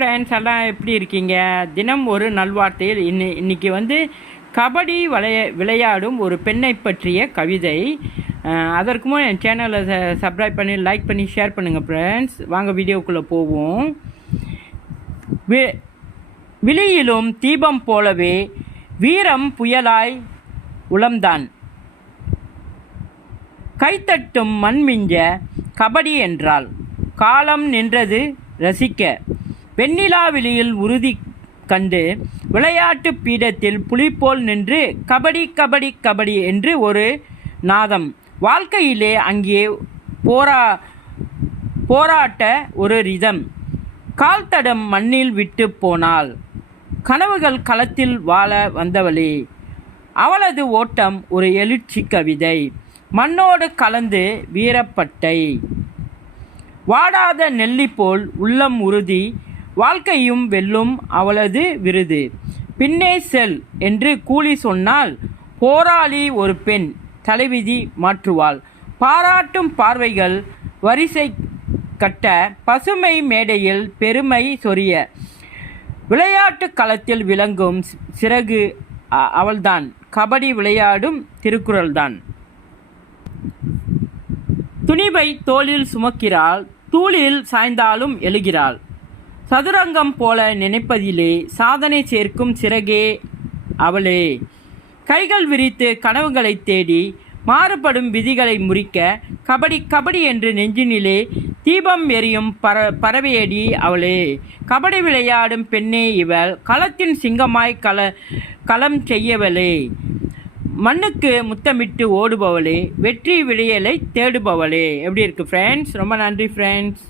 Friends எல்லாம் எப்படி இருக்கீங்க? தினம் ஒரு நல்வார்த்தையில் இன்னைக்கு வந்து கபடி விளையாடும் ஒரு பெண்ணை பற்றிய கவிதை. அதற்கு முன் என் சேனலை சப்ஸ்கிரைப் பண்ணி லைக் பண்ணி ஷேர் பண்ணுங்கள் ஃப்ரெண்ட்ஸ். வாங்க வீடியோக்குள்ளே போவோம். விழியிலும் தீபம் போலவே வீரம் புயலாய் உளம்தான், கைத்தட்டும் மண்மிஞ்ச கபடி என்றால் காலம் நின்றது ரசிக்க. வெண்ணிலா வெளியில் உறுதி கண்டு விளையாட்டு பீடத்தில் புலிபோல் நின்று கபடி கபடி கபடி என்று ஒரு நாதம். வாழ்க்கையிலே அங்கே போராட்ட ஒரு ரிதம். கால்தடம் மண்ணில் விட்டு போனால் கனவுகள் களத்தில் வாழ வந்தவளே. அவளது ஓட்டம் ஒரு எழுச்சி கவிதை, மண்ணோடு கலந்து வீரப்பட்டை. வாடாத நெல்லி போல் உள்ளம் உறுதி, வாழ்க்கையும் வெல்லும் அவளது விருது. பின்னே செல் என்று கூலி சொன்னால் போராளி ஒரு பெண் தலைவிதி மாற்றுவாள். பாராட்டும் பார்வைகள் வரிசை கட்ட, பசுமை மேடையில் பெருமை சொரிய, விளையாட்டு களத்தில் விளங்கும் சிறகு அவள்தான். கபடி விளையாடும் திருக்குறள்தான். துணிவை தோளில் சுமக்கிறாள், தூளில் சாய்ந்தாலும் எழுகிறாள். சதுரங்கம் போல நினைப்பதிலே சாதனை சேர்க்கும் சிறகே அவளே. கைகள் விரித்து கனவுகளை தேடி மாறுபடும் விதிகளை முறிக்க, கபடி கபடி என்று நெஞ்சினிலே தீபம் எரியும் பறவையடி அவளே. கபடி விளையாடும் பெண்ணே இவள், களத்தின் சிங்கமாய் களம் செய்யவளே. மண்ணுக்கு முத்தமிட்டு ஓடுபவளே, வெற்றி விடியலை தேடுபவளே. எப்படி இருக்கு ஃப்ரெண்ட்ஸ்? ரொம்ப நன்றி ஃப்ரெண்ட்ஸ்.